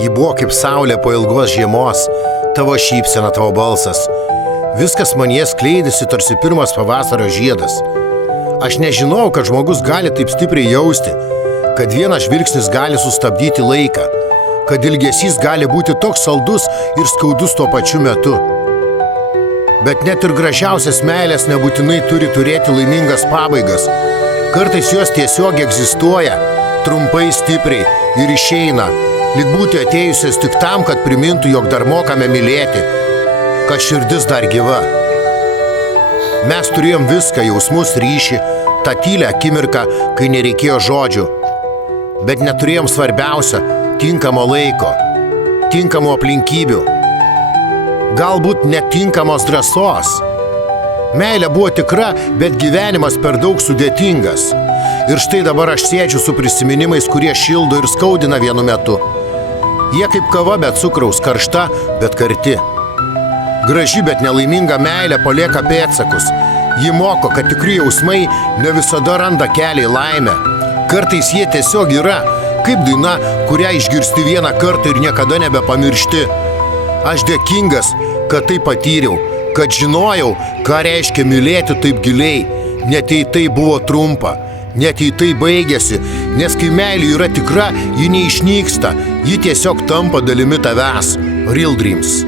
Ji buvo kaip saulė po ilgos žiemos, tavo šypsena, tavo balsas. Viskas manyje skleidėsi tarsi pirmas pavasario žiedas. Aš nežinau, kad žmogus gali taip stipriai jausti, kad vienas žvilgsnis gali sustabdyti laiką, kad ilgesys gali būti toks saldus ir skaudus tuo pačiu metu. Bet net ir gražiausias meilės nebūtinai turi turėti laimingas pabaigas. Kartais jos tiesiog egzistuoja, trumpai, stipriai ir išeina, lyg būti atėjusios tik tam, kad primintų, jog dar mokame mylėti, kad širdis dar gyva. Mes turėjom viską, jausmus, ryšį, tą tylę akimirką, kai nereikėjo žodžių. Bet neturėjom svarbiausia – tinkamo laiko, tinkamų aplinkybių. Galbūt netinkamos drąsos. Meilė buvo tikra, bet gyvenimas per daug sudėtingas. Ir štai dabar aš sėdžiu su prisiminimais, kurie šildo ir skaudina vienu metu. Jie kaip kava be cukraus, karšta, bet karti. Graži, bet nelaiminga meilė palieka pėdsakus. Ji moko, kad tikri jausmai ne visada randa kelią į laimę. Kartais jie tiesiog yra, kaip daina, kurią išgirsti vieną kartą ir niekada nebepamiršti. Aš dėkingas, kad tai patyriau, kad žinojau, ką reiškia mylėti taip giliai, net jei tai buvo trumpa, net jei tai baigėsi, nes kai meilė yra tikra, ji neišnyksta, ji tiesiog tampa dalimi tavęs. Real Dreams.